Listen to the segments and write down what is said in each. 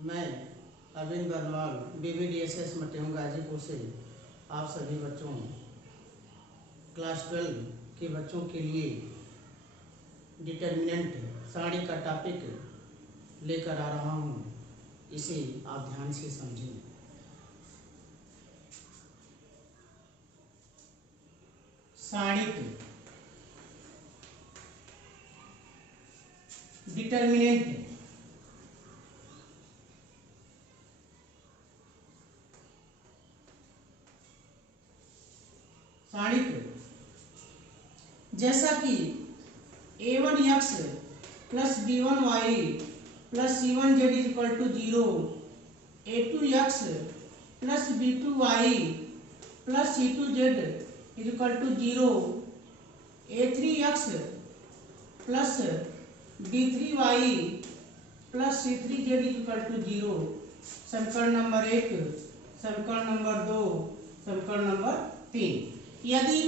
मैं अरविंद बर्नवाल BBDSS मटेहूँ गाजीपुर से आप सभी बच्चों क्लास 12 के बच्चों के लिए डिटर्मिनेंट सारणी का टॉपिक लेकर आ रहा हूँ। इसे आप ध्यान से समझें। सारणिक डिटर्मिनेंट सारणिक जैसा कि a1x plus b1y plus c1z is equal to 0, a2x plus b2y plus c2z is equal to 0, a3x plus b3y plus c3z is equal to 0। समीकरण नंबर 1, समीकरण नंबर 2, समीकरण नंबर 3। यदि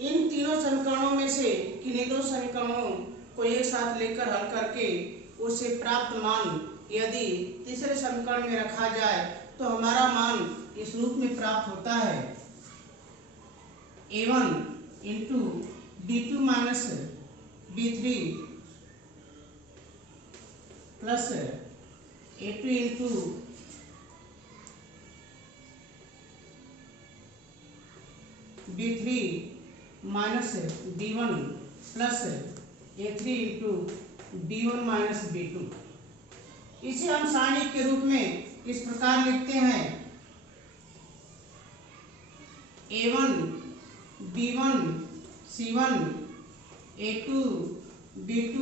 इन तीनों समीकरणों में से किन्हीं दो समीकरणों को एक साथ लेकर हल करके उससे प्राप्त मान यदि तीसरे समीकरण में रखा जाए तो हमारा मान इस रूप में प्राप्त होता है। a1 into b2 minus b3 plus a2 into b3 minus b1 plus a3 into b1 minus b2। इसे हम सारणिक के रूप में इस प्रकार लिखते हैं a1 b1 c1 a2 b2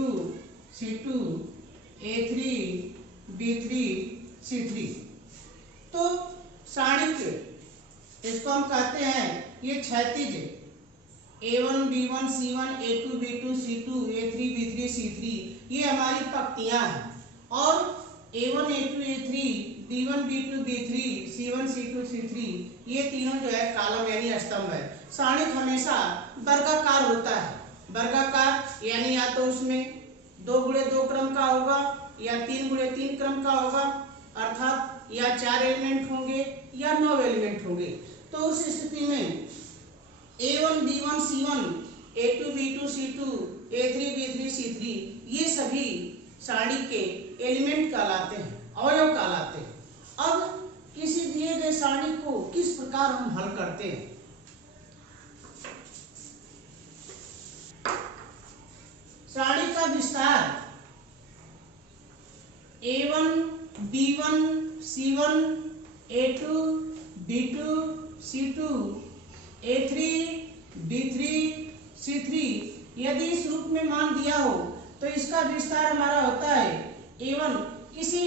c2 a3 b3 c3। तो सारणिक इसको हम कहते हैं ये क्षैतिज a1 b1 c1 a2 b2 c2 a3 b3 c3 ये हमारी पंक्तियां हैं और a1 a2 a3 b1 b2 b3 c1 c2 c3 ये तीनों जो है कॉलम यानी स्तंभ है। सारणिक हमेशा वर्गाकार होता है। वर्गाकार यानी या तो उसमें 2 गुणे 2 क्रम का होगा या 3 गुणे 3 क्रम का होगा, अर्थात या 4 एलिमेंट होंगे या 9 एलिमेंट होंगे। तो उस स्थिति में a1 b1 c1 a2 b2 c2 a3 b3 c3 ये सभी सारणी के एलिमेंट कहलाते हैं, अवयव कहलाते हैं। अब किसी दिए गए सारणी को किस प्रकार हम हल करते हैं। सारणी का विस्तार a1 b1 c1 a2 b2 c2 a3 b3 c3 यदि इस रूप में मान दिया हो तो इसका विस्तार हमारा होता है a1 किसी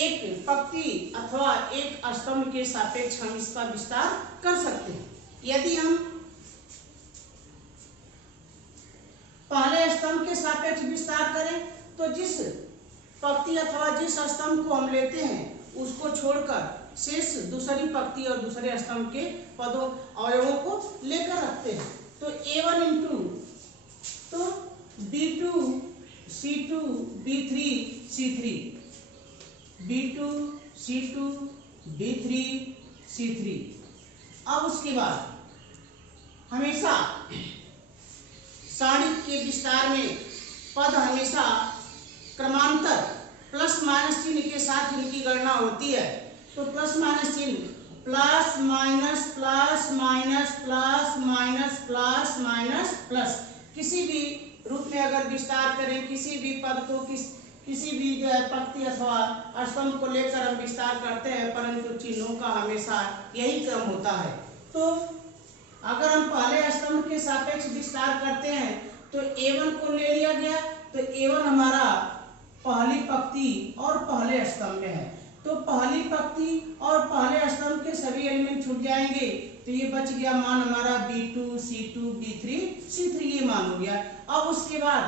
एक पंक्ति अथवा एक स्तंभ के सापेक्ष हम इसका विस्तार कर सकते हैं। यदि हम पहले स्तंभ के सापेक्ष विस्तार करें तो जिस पंक्ति अथवा जिस स्तंभ को हम लेते हैं उसको छोड़कर शेष दूसरी पंक्ति और दूसरे स्तंभ के पदों अवयवों को लेकर रखते हैं। तो a1 इंटू तो b2 c2 b3 c3 b2 c2 b3 c3। अब उसके बाद हमेशा सारणी के विस्तार में पद हमेशा क्रमांतर प्लस माइनस चिन्ह के साथ इनकी गणना होती है। तो प्लस माइनस चिन्ह plus minus plus minus plus minus plus minus plus किसी भी रूप में अगर विस्तार करें किसी भी पद को किसी भी जो है पंक्ति अथवा स्तंभ को लेकर हम विस्तार करते हैं, परंतु चिन्हों का हमेशा यही क्रम होता है। तो अगर हम पहले स्तंभ के सापेक्ष विस्तार करते हैं तो a1 को ले लिया गया तो a1 हमारा पहली पंक्ति और पहले स्तंभ में है। तो पहली पंक्ति और पहले स्तंभ के सभी एलिमेंट छूट जाएंगे तो ये बच गया मान हमारा b2 c2 b3 c3 ये मान हो गया। अब उसके बाद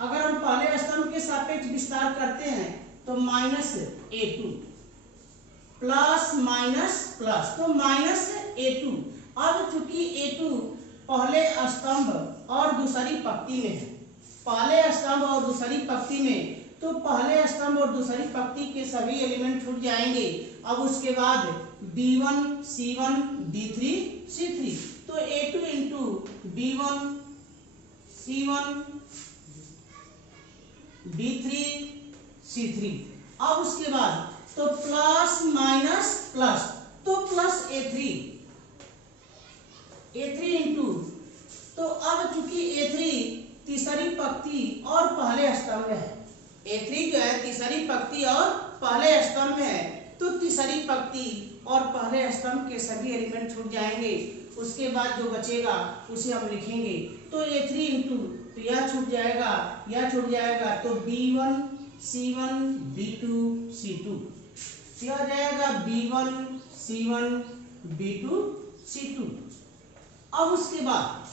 अगर हम पहले स्तंभ के सापेक्ष विस्तार करते हैं तो minus a2 plus minus plus तो माइनस a2। अब चूंकि a2 पहले स्तंभ और दूसरी पंक्ति में है, पहले स्तंभ और दूसरी पंक्ति में तो पहले स्तंभ और दूसरी पंक्ति के सभी एलिमेंट छूट जाएंगे। अब उसके बाद B1 C1 B3 C3, तो A2 into B1 C1 B3 C3। अब उसके बाद तो प्लस माइनस प्लस, तो प्लस A3 इंटू, तो अब चूंकि A3 तीसरी पंक्ति और पहले स्तंभ है, A3 जो है तीसरी पंक्ति और पहले स्तंभ है, तो तीसरी पंक्ति और पहले स्तंभ के सभी एलिमेंट छूट जाएंगे। उसके बाद जो बचेगा उसे हम लिखेंगे, तो A3 इंटू, तो यह छूट जाएगा, यह छूट जाएगा, तो B1 C1 B2 C2, यह आ जाएगा B1 C1 B2 C2। अब उसके बाद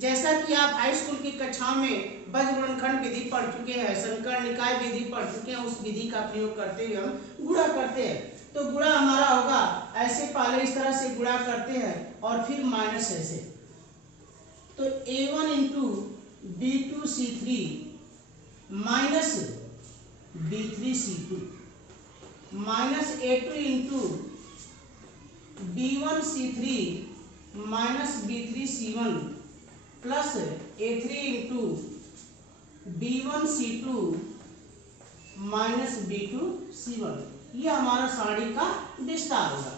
जैसा कि आप हाई स्कूल की कक्षाओं में बजगुणनखंड विधि पढ़ चुके हैं, संकर निकाय विधि पढ़ चुके हैं, उस विधि का प्रयोग करते हुए हम गुणा करते हैं। तो गुणा हमारा होगा ऐसे, पहले इस तरह से गुणा करते हैं और फिर माइनस ऐसे, तो A1 into B2 C3 minus B3 C2 minus A2 into B1 C3 minus B3 C1 plus A3 into B1 C2 minus B2 C1। यह हमारा सारणी का विस्तार होगा।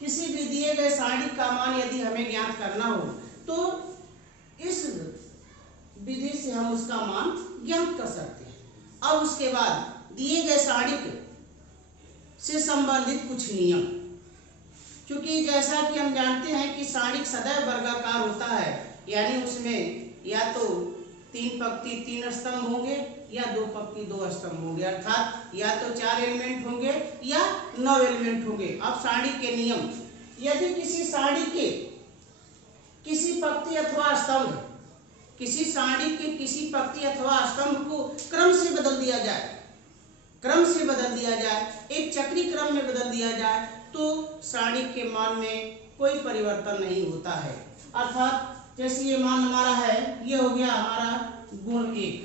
किसी भी दिए गए सारणी का मान यदि हमें ज्ञात करना हो तो इस विधि से हम उसका मान ज्ञात कर सकते हैं। अब उसके बाद दिए गए सारणी से संबंधित कुछ नियम, क्योंकि जैसा कि हम जानते हैं कि सारणी सदैव वर्गाकार होता है, यानी उसमें या तो 3 पंक्ति 3 स्तंभ होंगे या 2 पंक्ति 2 स्तंभ होंगे, अर्थात या तो 4 एलिमेंट होंगे या 9 एलिमेंट होंगे। अब सारणी के नियम, यदि किसी सारणी के किसी पंक्ति अथवा स्तंभ, किसी सारणी के किसी पंक्ति अथवा स्तंभ को क्रम से बदल दिया जाए, क्रम से बदल दिया जाए, एक चक्री क्रम में बदल दिया जाए, तो सारणी के मान में कोई परिवर्तन नहीं होता है। अर्थात जैसे ये मान हमारा है, ये हो गया हमारा गुण 1,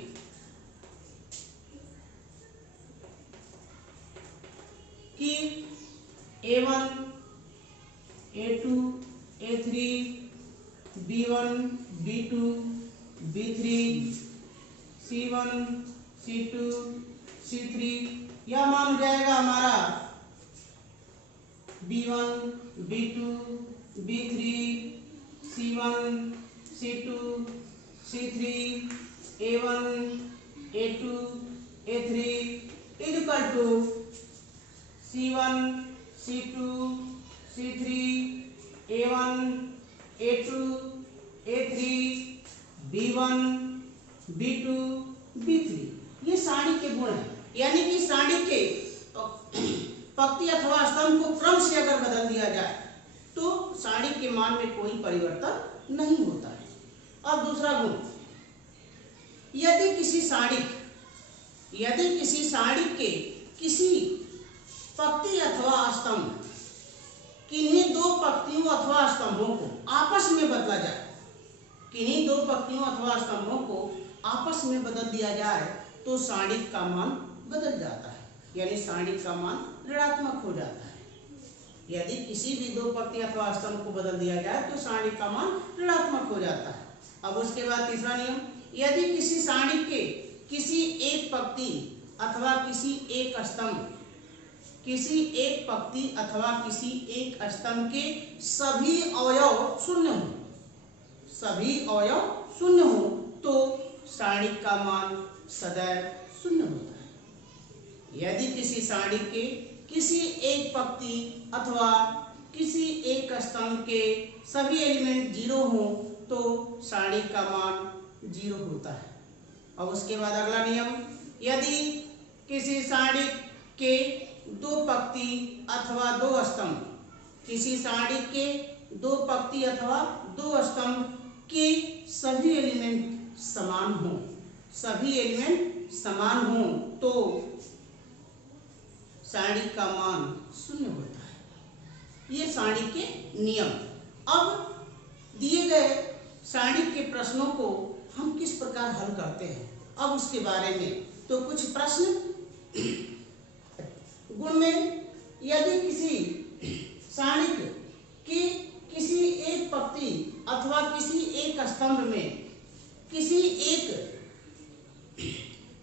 कि A1 A2 A3 B1 B2 B3 C1 C2 C3, यह मान हो जाएगा हमारा B1 B2 B3 C1 C2 C3 A1 A2 A3 equal to C1 C2 C3 A1 A2 A3 B1 B2 B3, ये सारणी के गुण हैं। यानी कि सारणी के पंक्ति अथवा स्तंभ को क्रम से अगर बदल दिया जाए तो सारणी के मान में कोई परिवर्तन नहीं होता है। अब दूसरा गुण, यदि किसी सारणी के किसी पंक्ति अथवा स्तंभ, किन्हीं 2 पंक्तियों अथवा स्तंभों को आपस में बदला जाए, किन्हीं 2 पंक्तियों अथवा स्तंभों को आपस में बदल दिया जाए, तो सारणी का मान बदल जाता है, यानी सारणी का मान ऋणात्मक हो जाता है। यदि किसी भी 2 पंक्ति अथवा स्तंभ को बदल दिया जाए तो सारणी का मान ऋणात्मक हो जाता है। अब उसके बाद तीसरा नियम, यदि किसी सारणी के किसी एक पंक्ति अथवा किसी एक स्तंभ, किसी एक पंक्ति अथवा किसी एक स्तंभ के सभी अवयव शून्य हो, सभी अवयव शून्य हो, तो सारणी का मान सदैव शून्य होता है। यदि किसी सारणी के किसी एक पंक्ति अथवा किसी एक स्तंभ के सभी एलिमेंट 0 हो तो सारणी का मान 0 होता है। अब उसके बाद अगला नियम, यदि किसी सारणी के 2 पंक्ति अथवा 2 स्तंभ, किसी सारणी के 2 पंक्ति अथवा 2 स्तंभ के सभी एलिमेंट समान हो, सभी एलिमेंट समान हो, तो सारणी का मान 0 होता है। ये सारणी के नियम। अब दिए गए सारणी के प्रश्नों को हम किस प्रकार हल करते हैं, अब उसके बारे में तो कुछ प्रश्न। गुण में यदि किसी सारणिक की किसी एक पंक्ति अथवा किसी एक स्तंभ में किसी एक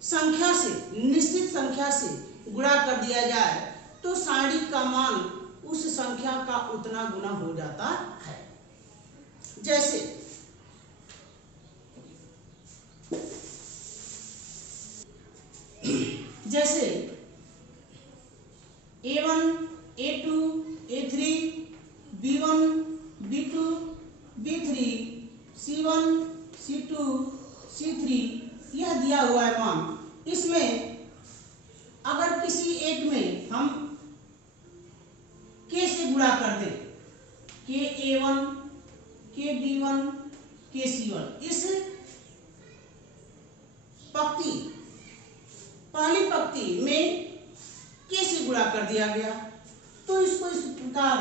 संख्या से, निश्चित संख्या से गुणा कर दिया जाए तो सारणी का मान उस संख्या का उतना गुना हो जाता है। जैसे A1, A2, A3, B1, B2, B3, C1, C2, C3 यह दिया हुआ है मान। इसमें अगर किसी एक में हम K से गुणा कर दें, KA1, KB1, KC1, इस पंक्ति पहली पंक्ति में K से गुणा कर दिया गया, तो इसको इस प्रकार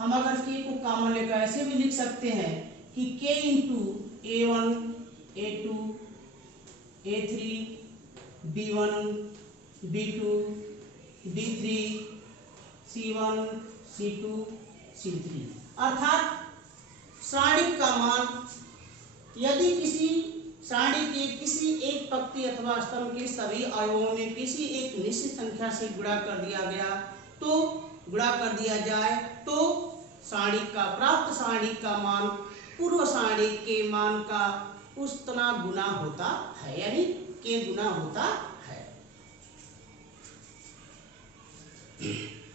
हम अगर K को कॉमन लेकर ऐसे भी लिख सकते हैं कि K into A1, A2, A3, B1, B2, B3, C1, C2, C3। अर्थात सारणी का मान यदि किसी सारणी के किसी एक पंक्ति अथवा स्तंभ के सभी अवयवों में किसी एक निश्चित संख्या से गुणा कर दिया जाए तो सारणी का प्राप्त सारणी का मान पूर्व सारणी के मान का उतना गुना होता है, यानी के गुना होता है।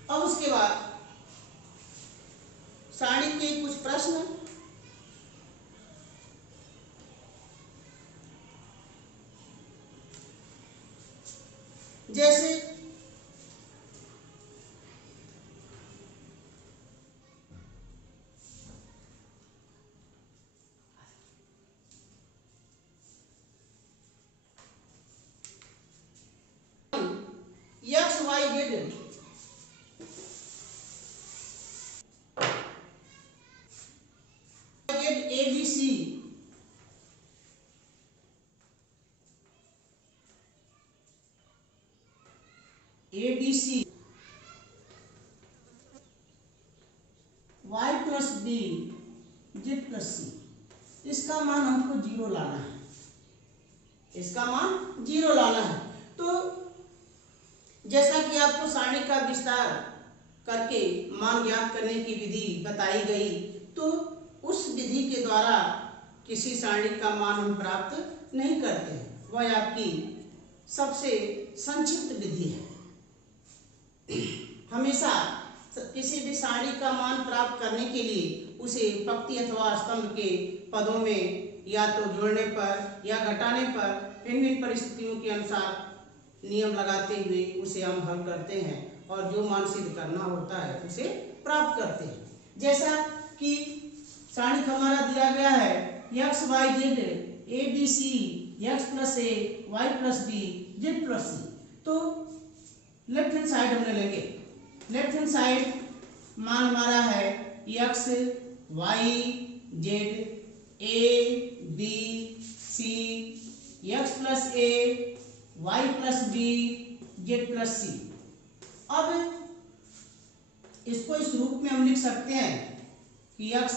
अब उसके बाद सारणी के कुछ प्रश्न। जैसे X, Y, Z ABC Y plus B Z plus C, इसका मान हमको 0 लाना है, इसका मान 0 लाना है। तो जैसा कि आपको सारणी का विस्तार करके मान ज्ञात करने की विधि बताई गई, तो उस विधि के द्वारा किसी सारणी का मान हम प्राप्त नहीं करते हैं, वह आपकी सबसे संक्षिप्त विधि है। हमेशा किसी भी सारणी का मान प्राप्त करने के लिए उसे पंक्ति अथवा स्तंभ के पदों में या तो जोड़ने पर या घटाने पर भिन्न परिस्थितियों के अनुसार नियम लगाते हुए उसे हम हल करते हैं और जो मान सिद्ध करना होता है उसे प्राप्त करते हैं। जैसा कि सारणी हमारा दिया गया है X, Y, Z ABC X plus A Y plus B Z plus C, तो लेफ्ट हैंड साइड हमने लेंगे। लेफ्ट हैंड साइड मान हमारा है X, Y, Z A B C X plus A Y plus B Z plus C। अब इसको इस रूप में हम लिख सकते हैं कि X,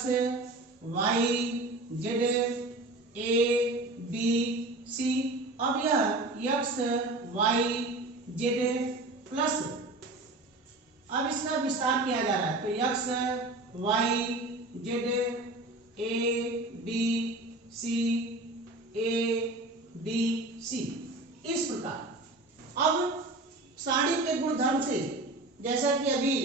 Y, Z A B C। अब यह X, Y, Z प्लस, अब इसका विस्तार किया जा रहा है, तो X, Y, Z A B C A B C, इस प्रकार। अब सारणी के गुणधर्म से, जैसा कि अभी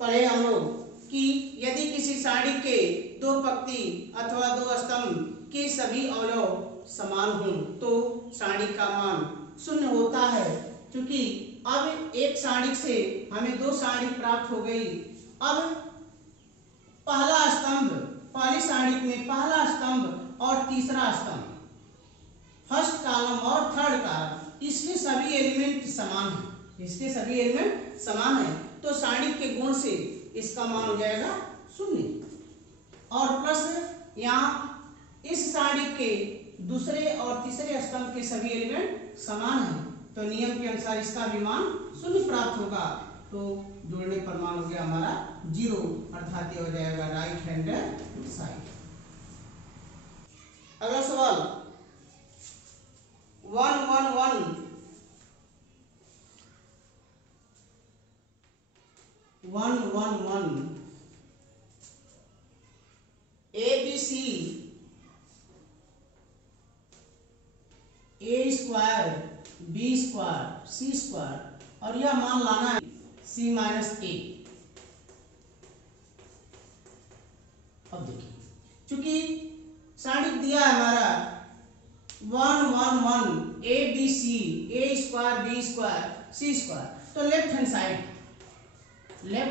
पढ़े हम लोग कि यदि किसी सारणी के दो पंक्ति अथवा दो स्तंभ के सभी अवयव समान हों तो सारणी का मान शून्य होता है। क्योंकि अब एक सारणी से हमें दो सारणी प्राप्त हो गई। अब पहला स्तंभ, पहली सारणी में पहला स्तंभ और तीसरा स्तंभ, फर्स्ट कॉलम और थर्ड कॉलम, इसके सभी एलिमेंट समान हैं, इसके सभी एलिमेंट समान हैं, तो सारणी के गुण से इसका मान हो जाएगा शून्य। और प्लस यहाँ इस सारणी के दूसरे और तीसरे स्तंभ के सभी एलिमेंट समान हैं, तो नियम के अनुसार इसका भी मान शून्य प्राप्त होगा। तो जोड़ने पर मान हो गया हमारा 0, अर्थात ये हो जाएगा राइट हैंड साइड। अगला सवाल 1 1 1 1 1 1 ABC A square B square C square और यह मान लाना है C माइनस A। अब देखिए, चूंकि सारणिक दिया है हमारा 1 1 1 A B C A square B square C square, तो left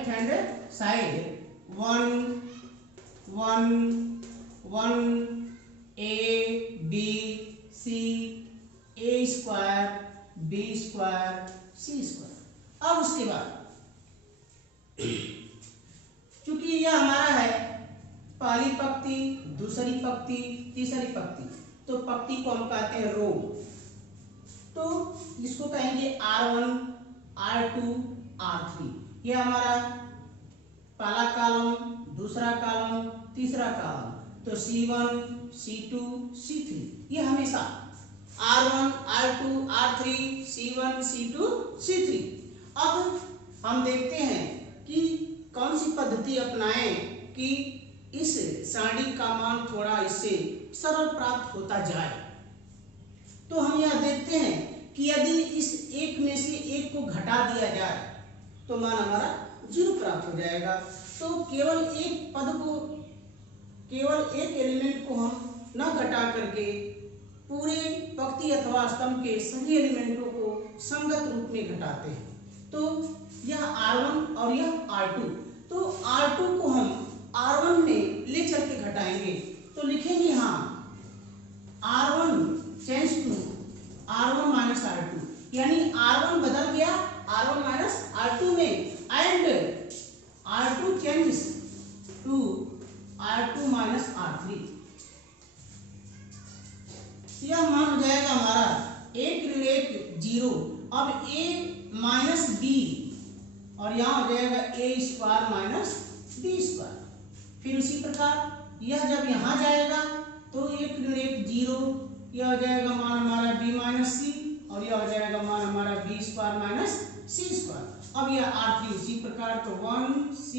hand side 1 1 1 A B C A square B square C square. अब उसके बाद चूंकि यह हमारा है पहली पंक्ति, दूसरी पंक्ति, तीसरी पंक्ति, तो पंक्ति को हम कहते हैं रो, तो इसको कहेंगे R1 R2 R3। यह हमारा पहला कॉलम, दूसरा कॉलम, तीसरा कॉलम, तो C1 C2 C3। ये हमेशा R1 R2 R3 C1 C2 C3। अब हम देखते हैं कि कौन सी पद्धति अपनाएं कि इस सारणी का मान थोड़ा इससे सरल प्राप्त होता जाए। तो हम यह देखते हैं कि यदि इस एक में से एक को घटा दिया जाए तो मान हमारा 0 प्राप्त हो जाएगा। तो केवल एक पद को, केवल एक एलिमेंट को हम न घटा करके पूरे पंक्ति अथवा स्तंभ के सभी एलिमेंटों को संगत रूप में घटाते हैं। तो यह R1 और यह R2, तो R2 को हम R1 में ले चल के घटाएंगे, तो लिखेंगे हाँ R1 change to R1 minus R2, यानी R1 बदल गया R1 माइनस R2 में, and R2 change to R2 minus R3। यह मान हो जाएगा हमारा A 0। अब A माइनस B और यहाँ हो जाएगा A square minus B square. फिर उसी प्रकार यह जब यहाँ जाएगा तो 1 0, यह हो जाएगा मान हमारा B माइनस C और यह हो जाएगा मान हमारा B square minus C square. अब यह R3 उसी प्रकार, तो 1C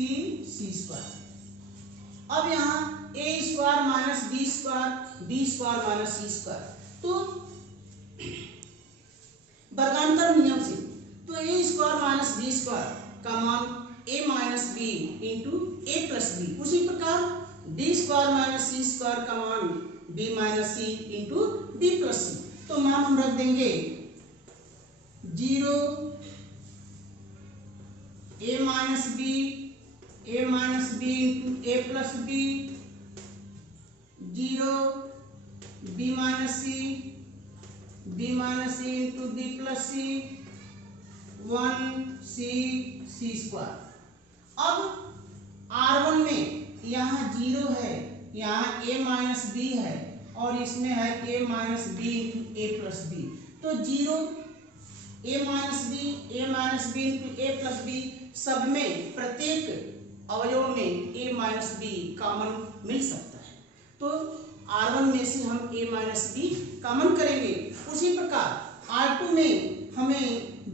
C स्क्वायर। अब यहाँ A square minus B square B square minus C square, तो वर्गांतर नियम से तो A square minus B square का मान A minus B into A plus B, उसी प्रकार D square minus C square का मान B minus C into D plus C। तो मान हम रख देंगे 0 A minus B into A plus B, 0 B minus C into B plus C, 1C C square. अब R1 में यहाँ 0 है, यहाँ A माइनस B है और इसमें है A minus B into A plus B, तो 0 A minus B into A plus B, सब में प्रत्येक अवयव में A माइनस B कॉमन मिल सकता है। तो R1 में से हम A माइनस B कॉमन करेंगे, उसी प्रकार R2 में हमें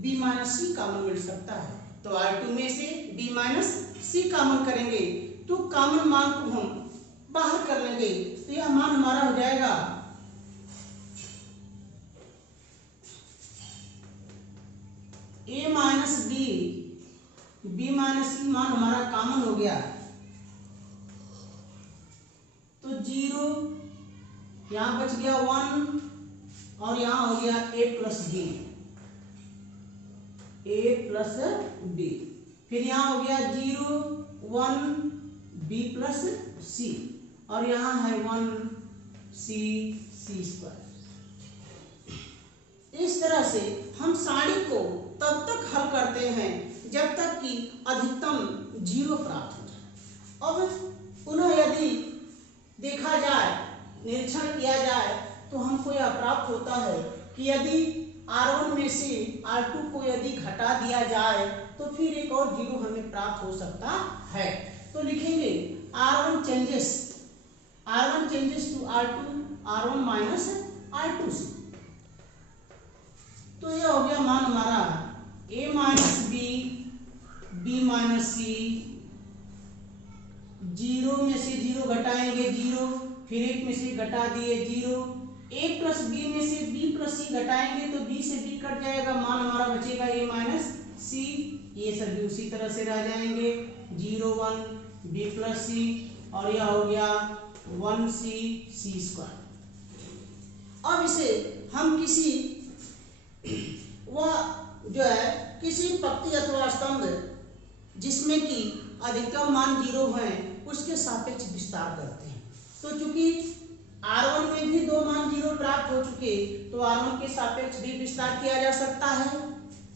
B माइनस C कॉमन मिल सकता है, तो R2 में से B माइनस C कॉमन करेंगे, तो कॉमन मान को हम बाहर कर लेंगे, तो यह मान हमारा हो जाएगा A minus B minus C, मान हमारा कॉमन हो गया, तो 0 यहाँ बच गया 1 और यहाँ हो गया A प्लस B, फिर यहाँ हो गया 0 1 B प्लस C और यहाँ है 1C स्क्वायर। इस तरह से हम सारणी को तब तक हल करते हैं जब तक कि अधिकतम 0 प्राप्त हो जाए। अब पुनः यदि देखा जाए, निरीक्षण किया जाए तो हमको यह प्राप्त होता है कि यदि R1 में से R2 को यदि घटा दिया जाए तो फिर एक और जीरो हमें प्राप्त हो सकता है। तो लिखेंगे R1 changes to R2, R1 minus R2 तो यह हो गया मान हमारा A minus B, B minus C, zero में से जीरो घटाएंगे जीरो, फिर एक में से घटा दिए जीरो, A प्लस बी में से B प्लस सी घटाएंगे तो B से B कट जाएगा, मान हमारा बचेगा A माइनस सी। ये सभी उसी तरह से रह जाएंगे 0 1 B प्लस सी और यह हो गया 1C C स्क्वायर। अब इसे हम किसी वह जो है किसी पंक्ति अथवा स्तंभ जिसमें कि अधिकतम मान जीरो है उसके सापेक्ष विस्तार करते हैं। तो चूंकि R1 में भी दो मान जीरो प्राप्त हो चुके तो R1 के सापेक्ष भी विस्तार किया जा सकता है।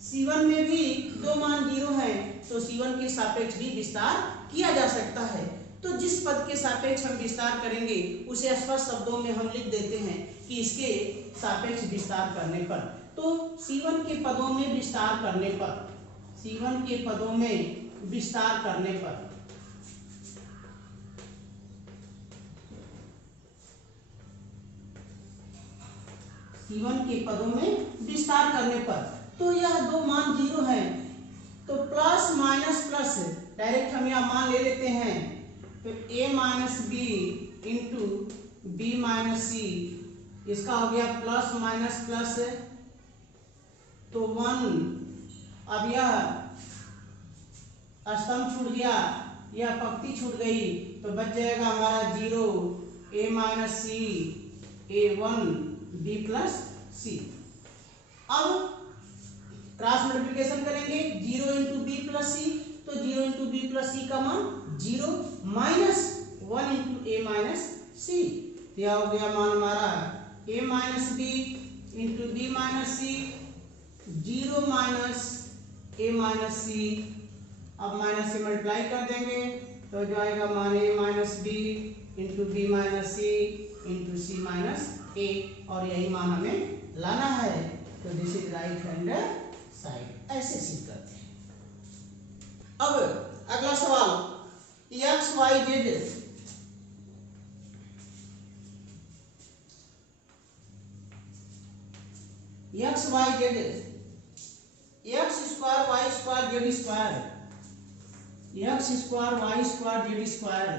C1 में भी दो मान जीरो हैं तो C1 के सापेक्ष भी विस्तार किया जा सकता है। तो जिस पद के सापेक्ष हम विस्तार करेंगे उसे स्पष्ट शब्दों में हम लिख देते हैं कि इसके सापेक्ष विस्तार करने पर, तो C1 के पदों में विस्तार करने पर, C1 के पदों में विस्तार करने पर C1 के पदों में विस्तार करने पर तो यह दो मान जीरो हैं तो प्लस माइनस प्लस डायरेक्ट हम यह मान ले लेते हैं। तो A minus B into B minus C, इसका हो गया प्लस माइनस प्लस तो 1। अब यह स्तंभ छूट गया, यह पंक्ति छूट गई तो बच जाएगा हमारा 0 A minus C A1 B plus C. अब क्रॉस मल्टीप्लिकेशन करेंगे 0 इंटू बी प्लस सी तो 0 इंटू बी प्लस सी का मान 0 minus 1 into A minus C, यह हो गया मान हमारा A minus B into B minus C 0 minus A minus C. अब माइनस से मल्टीप्लाई कर देंगे तो जो आएगा मान A minus B into B minus C into C minus A और यही मान हमें लाना है। तो this is right hand side, ऐसे सिद्ध करते हैं। अब अगला सवाल x y z x y z x square y square z square x square y square z square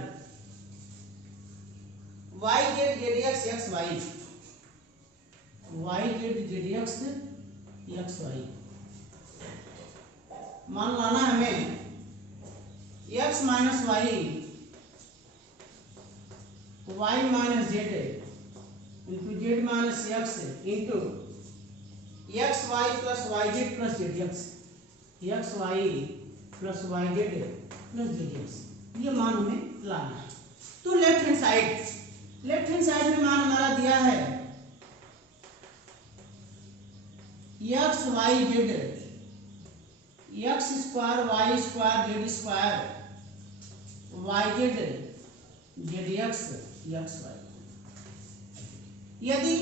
y z z x x y y z z x x y मान लाना हमें x minus Y y minus Z into Z minus x into x Y plus Y Z plus Z x Y plus Y Z plus Z X, ये मान हमें लाना है। तो left hand side में मान हमारा दिया है x Y Z x square Y square Z square Y Z Z X X Y. यदि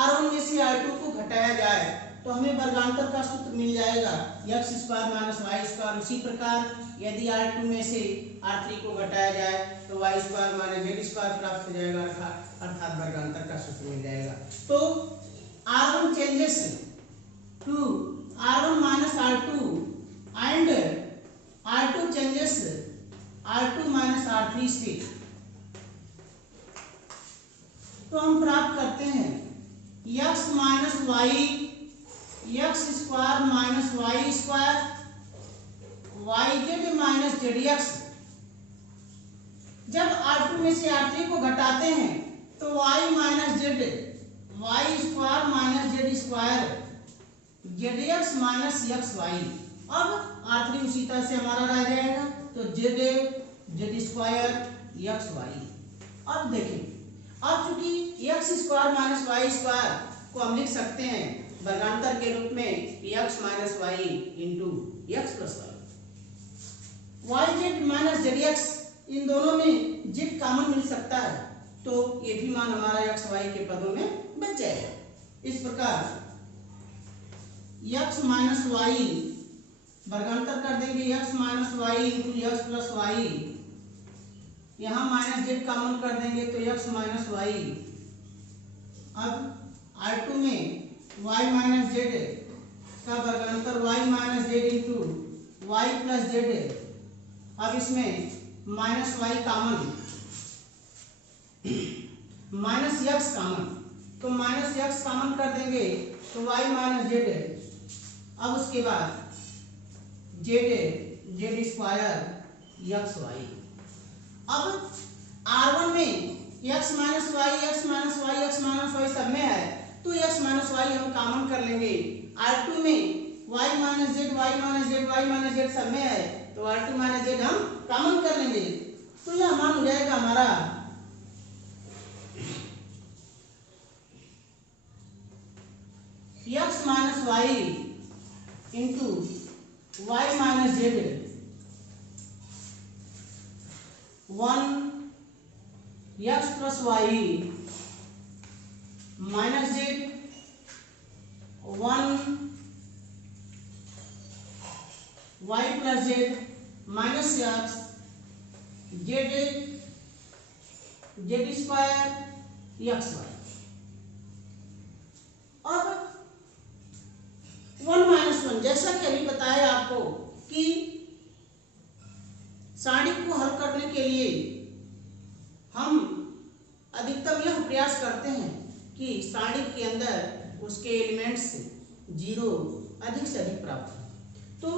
R1 में से R2 को घटाया जाए तो हमें वर्गांतर का सूत्र मिल जाएगा X square minus Y square. उसी प्रकार यदि R2 में से R3 को घटाया जाए तो Y square minus Z square प्राप्त हो जाएगा, अर्थात वर्गांतर का सूत्र मिल जाएगा। तो R1 changes to R1 minus R2 and R2 changes R2 minus R3 से, तो हम प्राप्त करते हैं x minus Y X square minus Y square Y Z minus Z X. जब R2 में से R3 को घटाते हैं तो y minus Z Y square minus Z square Z x minus x Y. अब R3 उसी तरह से हमारा रह जाएगा तो Z Z square x Y. अब देखें, अब चूंकि X square minus Y square को हम लिख सकते हैं वर्गांतर के रूप में X minus Y into x plus Y. Y Z minus Z X, इन दोनों में जेड कॉमन मिल सकता है तो ये भी मान हमारा एक्स वाई के पदों में बच जाएगा। इस प्रकार x माइनस वाई वर्गांतर कर देंगे, x minus Y into x plus Y, यहाँ माइनस जेड कॉमन कर देंगे तो x माइनस वाई। अब R2 में y माइनस जेड का वर्गांतर y minus Z into Y plus Z. अब इसमें minus Y common, minus X common, तो माइनस एक्स कॉमन कर देंगे तो y माइनस जेड। अब उसके बाद जेड स्क्वायर एक्स वाई। अब R1 में x minus Y X minus Y X minus Y सब में है तो x माइनस वाई हम कॉमन कर लेंगे। R2 में y minus Z Y minus Z Y minus Z सब में है तो R2 माइनस जेड हम कॉमन कर लेंगे। तो यह मान हो जाएगा हमारा x minus Y into Y minus Z 1 x plus Y minus Z 1 Y plus Z minus x Z square x Y. अब 1 माइनस 1 जैसा कि अभी बताया आपको कि सारणी को हल करने के लिए हम अधिकतम यह प्रयास करते हैं कि सारणी के अंदर उसके एलिमेंट्स 0 अधिक से अधिक प्राप्त हो। तो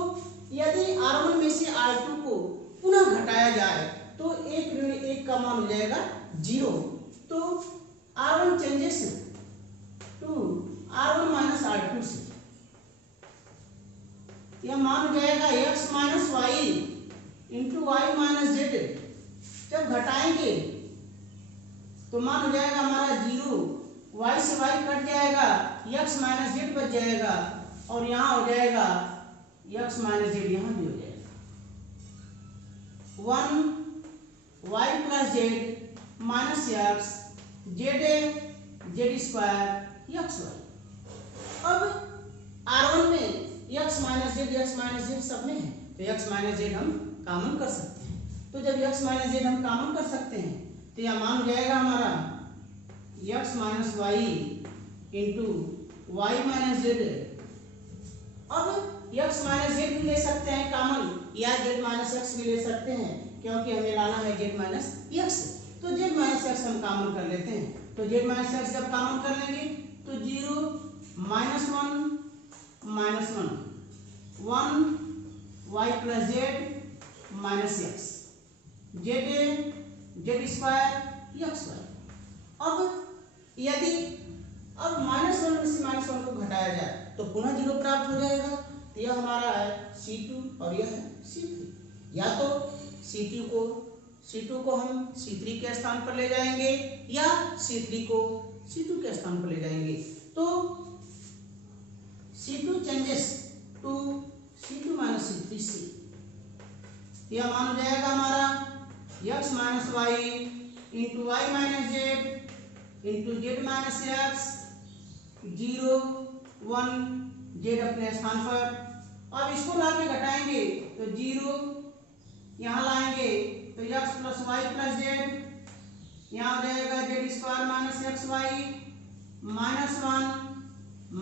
यदि R1 में से R2 को पुनः घटाया जाए तो एक ऋण एक का मान हो जाएगा 0। तो R1 changes to R1 minus R2 से यह मान हो जाएगा x minus Y into Y minus Z. जब घटाएंगे तो मान हो जाएगा हमारा 0, y से y कट जाएगा, x माइनस जेड बच जाएगा और यहाँ हो जाएगा x माइनस जेड, यहाँ भी हो जाएगा 1 y plus Z minus x Z square x Y. अब R1 में x माइनस जेड सब में है तो x माइनस जेड हम कॉमन कर सकते हैं। तो जब x माइनस जेड हम कॉमन कर सकते हैं तो यह मान हो जाएगा हमारा x minus Y into Y minus Z. अब x माइनस जेड भी ले सकते हैं कॉमन या z माइनस एक्स भी ले सकते हैं क्योंकि हमें लाना है z माइनस एक्स। तो z माइनस एक्स हम कॉमन कर लेते हैं। तो z माइनस एक्स जब कॉमन कर लेंगे तो 0 minus 1 Y plus Z minus x Z square x Y. अब यदि अब -1 में से -1 को घटाया जाए तो पुनः 0 प्राप्त हो जाएगा। तो यह हमारा है C2 और यह है C3। या तो C2 को हम C3 के स्थान पर ले जाएंगे या C3 को C2 के स्थान पर ले जाएंगे। तो C2 changes to C2 minus C3 यह मान हो जाएगा हमारा x minus Y into Y minus Z into Z minus x 0 1 z अपने स्थान पर। अब इसको ला के घटाएंगे तो 0 यहाँ लाएंगे तो x plus y plus z यहाँ हो जाएगा z square minus x Y minus 1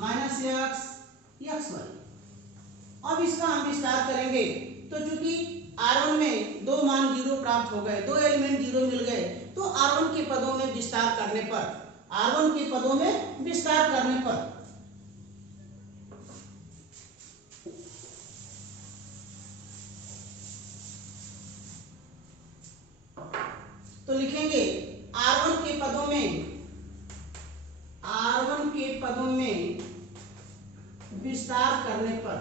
minus x Y. अब इसका हम विस्तार करेंगे तो चूंकि R1 में दो मान 0 प्राप्त हो गए, दो एलिमेंट 0 मिल गए तो R1 के पदों में विस्तार करने पर तो लिखेंगे R1 के पदों में विस्तार करने पर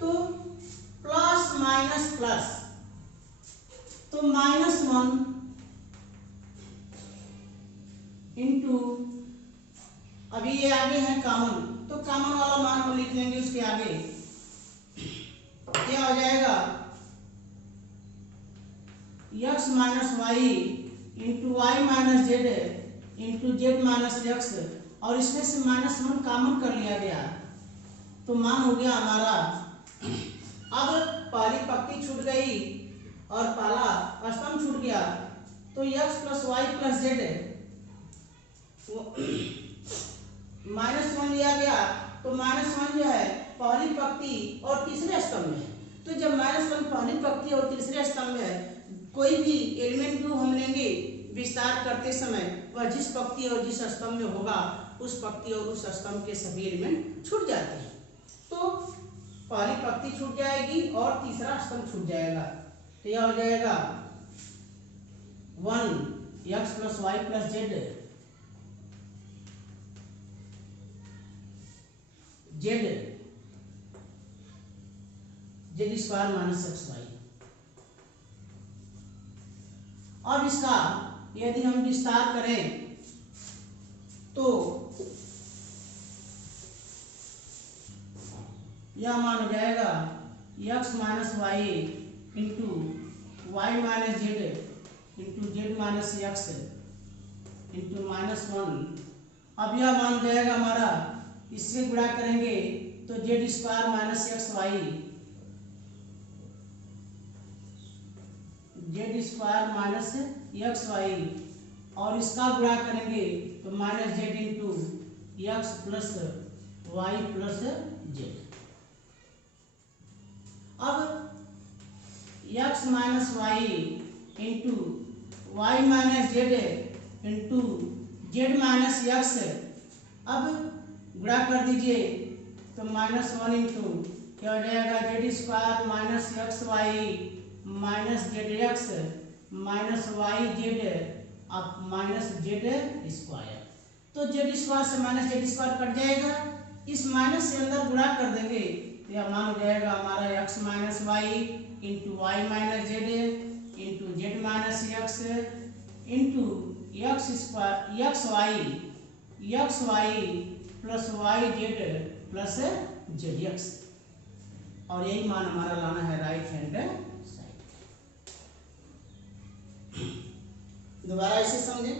तो प्लस माइनस प्लस तो -1 इंटू अभी ये आगे है कॉमन तो कॉमन वाला मान हम लिख लेंगे उसके आगे क्या हो जाएगा x minus Y into Y minus Z into Z minus x, और इसमें से -1 कॉमन कर लिया गया तो मान हो गया हमारा। अब पहली पंक्ति छूट गई और पहला स्तंभ छूट गया, तो x plus y plus z -1 लिया गया, तो -1 जो है पहली पंक्ति और तीसरे स्तंभ में है। तो जब -1 पहली पंक्ति और तीसरे स्तंभ में है, कोई भी एलिमेंट को हम लेंगे विस्तार करते समय, वह जिस पंक्ति और जिस स्तंभ में होगा उस पंक्ति और उस स्तंभ के सभी एलिमेंट छूट जाते हैं। तो पहली पंक्ति छूट जाएगी और तीसरा स्तंभ छूट जाएगा, तो यह हो जाएगा 1 x plus y plus z Z square minus x Y. अब इसका यदि हम विस्तार करें तो यह मान हो जाएगा x minus Y into Y minus Z into Z minus x into -1। अब यह मान हो जाएगा हमारा, इससे गुणा करेंगे तो z square minus x Y, Z square minus x y, और इसका गुणा करेंगे तो minus Z into x plus y plus Z. अब x minus Y into Y minus Z into Z minus x, अब गुणा कर दीजिए तो -1 इंटू क्या हो जाएगा z square minus x Y minus Z x minus y z अब माइनस जेड स्क्वायर। तो जेड स्क्वायर से माइनस जेड स्क्वायर कट जाएगा, इस माइनस से अंदर गुणा कर देंगे तो यह मान हो जाएगा हमारा x minus Y into Y minus Z into Z minus x into x Y plus Y Z plus Z x, और यही मान हमारा लाना है राइट हैंड साइड। दोबारा इसे समझे,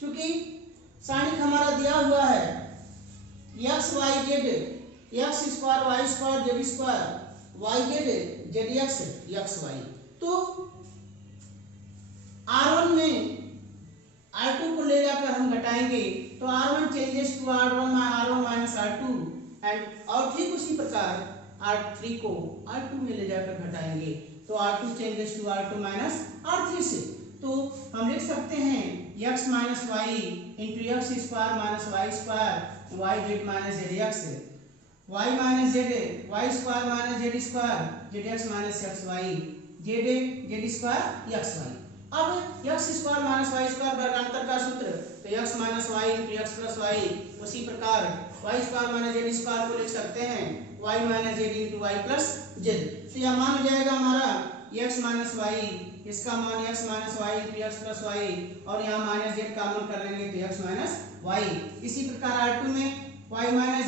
क्योंकि साइनिक हमारा दिया हुआ है x Y Z x square Y square Z square Y Z Z x y. तो R1 में R2 को ले जाकर हम घटाएंगे तो R1 changes to R1 minus R2, and और ठीक उसी प्रकार R3 को R2 में ले जाकर घटाएंगे तो R2 changes to R2 minus R3 से। तो हम लिख सकते हैं x minus Y into X square minus Y square Y Z minus Z x Y minus Z Y square minus Z square Z x minus x Y Z square x Y. अब x square minus Y square वर्गांतर का सूत्र, तो x minus Y into x plus Y, उसी प्रकार Y square minus Z square को लिख सकते हैं y minus Z into Y plus Z. तो यह मान हो जाएगा हमारा x माइनस वाई, इसका मान x minus Y into x plus y, और यहाँ माइनस जेड कॉमन कर लेंगे तो x माइनस वाई। इसी प्रकार R2 में y minus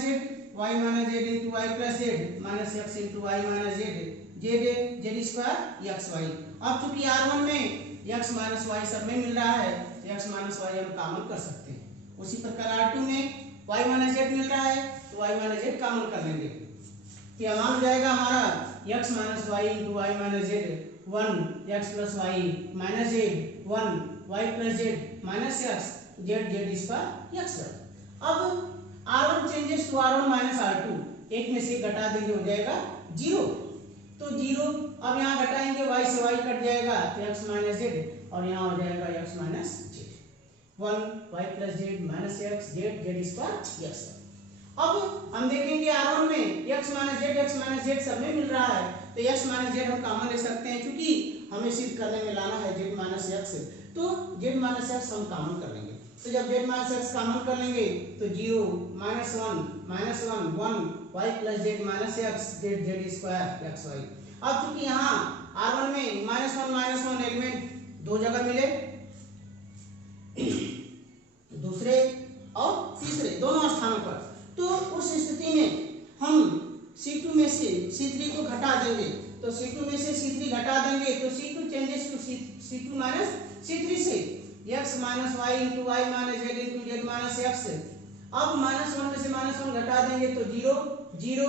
Z into Y plus Z minus x into Y minus Z square x Y. अब चूंकि R1 में x माइनस वाई सब में मिल रहा है तो x माइनस वाई हम कॉमन कर सकते हैं। उसी प्रकार R2 में y माइनस जेड मिल रहा है तो y माइनस जेड कॉमन कर लेंगे, तो यह मान हो जाएगा हमारा x minus Y into Y minus Z 1 x plus Y minus Z 1 y plus Z minus x Z square x Y. अब R1 changes to R1 minus R2, एक में से घटा देंगे हो जाएगा 0, तो 0 अब यहाँ घटाएंगे y से y कट जाएगा तो x माइनस जेड, और यहाँ हो जाएगा x minus Z 1 y plus Z minus x Z square x. अब हम देखेंगे R1 में x माइनस जेड सब में मिल रहा है तो x माइनस जेड हम कॉमन ले सकते हैं, क्योंकि हमें सिद्ध करने में लाना है z माइनस एक्स, तो z माइनस एक्स हम कॉमन कर लेंगे। तो जब z माइनस एक्स कॉमन कर लेंगे तो 0 -1 1 y plus Z minus x Z square x Y. अब चूंकि यहाँ R1 में -1 एलिमेंट दो जगह मिले, दूसरे और तीसरे दोनों स्थानों पर, तो उस स्थिति में हम C2 में से C3 को घटा देंगे तो C2 में से C3 घटा देंगे तो C2 changes to C2 minus C3 से x minus Y into Y minus Z into Z minus x. अब -1 में से -1 घटा देंगे तो 0 0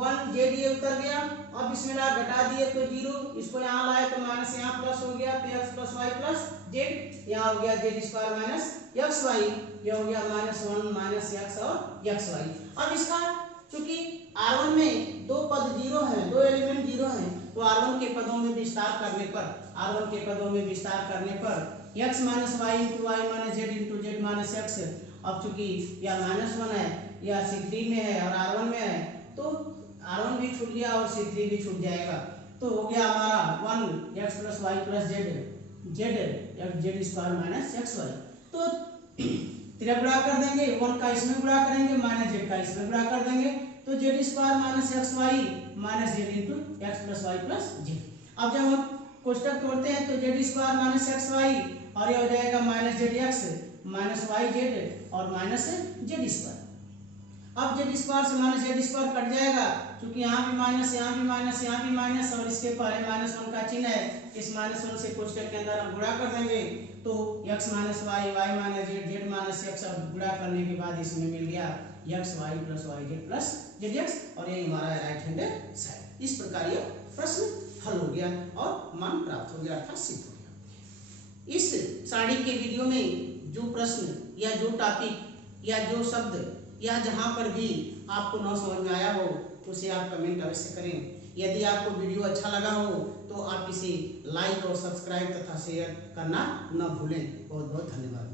1 जेड ये उतर गया। अब इसमें घटा दिए तो 0, इसको यहाँ लाए तो माइनस यहाँ प्लस हो गया, तो x plus y plus z, यहाँ हो गया z square minus x y, यह हो गया -1 माइनस एक्स और एक्स वाई। अब इसका चूंकि R1 में दो पद 0 है, दो एलिमेंट 0 है, तो R1 के पदों में विस्तार करने पर x minus Y into Y minus Z into Z minus x. अब चूंकि यह -1 है, यह C3 में है और R1 में है, तो R1 भी छूट गया और C3 भी छूट जाएगा। तो हो गया हमारा 1 x plus y plus z square minus x y. तो तेरा गुणा कर देंगे, 1 का इसमें गुणा करेंगे माइनस जेड का इसमें गुणा कर देंगे, तो z square minus x Y minus Z into x plus y plus Z. अब जब हम कोष्टक तोड़ते हैं तो z square minus x y और यह हो जाएगा minus Z x minus y z और माइनस जेड स्क्वायर। अब जेड स्क्वायर से माइनस जेड स्क्वायर कट जाएगा, क्योंकि यहाँ भी माइनस यहाँ भी माइनस यहाँ भी माइनस और इसके पहले -1 का चिन्ह है। इस -1 से कोष्टक के अंदर हम गुणा कर देंगे तो x minus y y minus z z minus x. अब गुणा करने के बाद इसमें मिल गया x y plus Y Z plus Z x और ये हमारा राइट हैंड साइड। इस प्रकार ये प्रश्न हल हो गया और मान प्राप्त हो गया अर्थात सिद्ध हो गया। इस सारणी के वीडियो में जो प्रश्न या जो टॉपिक या जो शब्द या जहाँ पर भी आपको न समझ में आया हो उसे आप कमेंट अवश्य करें। यदि आपको वीडियो अच्छा लगा हो तो आप इसे लाइक और सब्सक्राइब तथा शेयर करना न भूलें। बहुत बहुत धन्यवाद।